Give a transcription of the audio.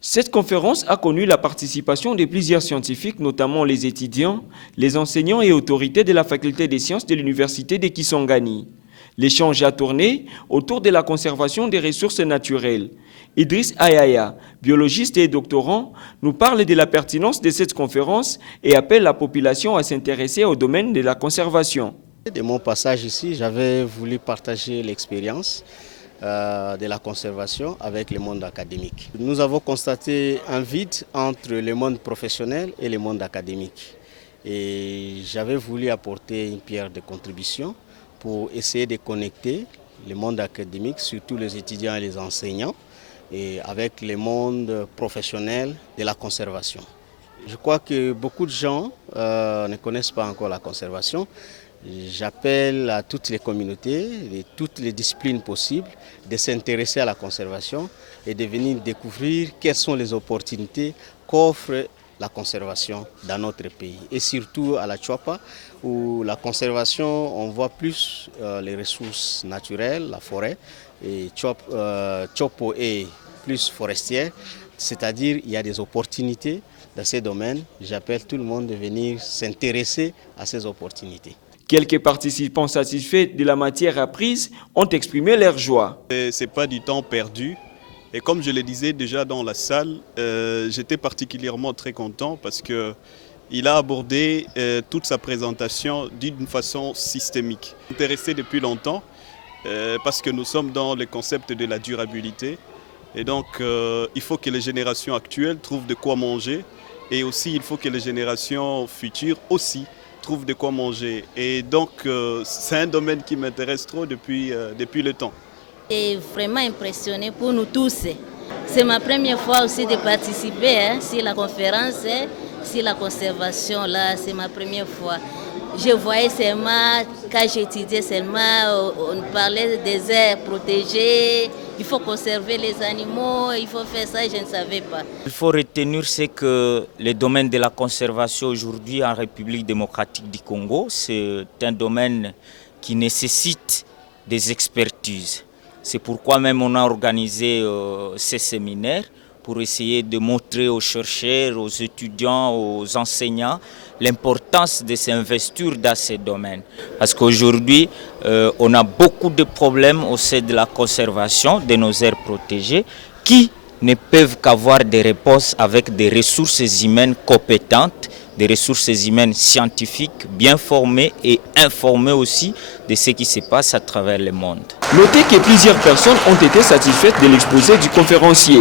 Cette conférence a connu la participation de plusieurs scientifiques, notamment les étudiants, les enseignants et autorités de la faculté des sciences de l'université de Kisangani. L'échange a tourné autour de la conservation des ressources naturelles. Idriss Ayaya, biologiste et doctorant, nous parle de la pertinence de cette conférence et appelle la population à s'intéresser au domaine de la conservation. De mon passage ici, j'avais voulu partager l'expérience de la conservation avec le monde académique. Nous avons constaté un vide entre le monde professionnel et le monde académique. Et j'avais voulu apporter une pierre de contribution pour essayer de connecter le monde académique, surtout les étudiants et les enseignants, et avec le monde professionnel de la conservation. Je crois que beaucoup de gens ne connaissent pas encore la conservation. J'appelle à toutes les communautés, de toutes les disciplines possibles, de s'intéresser à la conservation et de venir découvrir quelles sont les opportunités qu'offre la conservation dans notre pays. Et surtout à la Choapa, où la conservation, on voit plus les ressources naturelles, la forêt, et Chopo est plus forestière, c'est-à-dire il y a des opportunités dans ces domaines. J'appelle tout le monde de venir s'intéresser à ces opportunités. Quelques participants satisfaits de la matière apprise ont exprimé leur joie. Ce n'est pas du temps perdu. Et comme je le disais déjà dans la salle, j'étais particulièrement très content parce qu'il a abordé toute sa présentation d'une façon systémique. Intéressé depuis longtemps parce que nous sommes dans le concept de la durabilité. Et donc il faut que les générations actuelles trouvent de quoi manger et aussi il faut que les générations futures aussi trouvent de quoi manger. Et donc c'est un domaine qui m'intéresse trop depuis le temps. C'est vraiment impressionné pour nous tous. C'est ma première fois aussi de participer sur la conférence, sur la conservation. Là, c'est ma première fois. Je voyais seulement, quand j'étudiais seulement, on parlait des aires protégées, il faut conserver les animaux, il faut faire ça, je ne savais pas. Il faut retenir ce que le domaine de la conservation aujourd'hui en République démocratique du Congo, c'est un domaine qui nécessite des expertises. C'est pourquoi même on a organisé ces séminaires pour essayer de montrer aux chercheurs, aux étudiants, aux enseignants l'importance de s'investir dans ces domaines. Parce qu'aujourd'hui, on a beaucoup de problèmes au sein de la conservation de nos aires protégées qui ne peuvent qu'avoir des réponses avec des ressources humaines compétentes, des ressources humaines scientifiques, bien formées et informées aussi de ce qui se passe à travers le monde. Notez que plusieurs personnes ont été satisfaites de l'exposé du conférencier.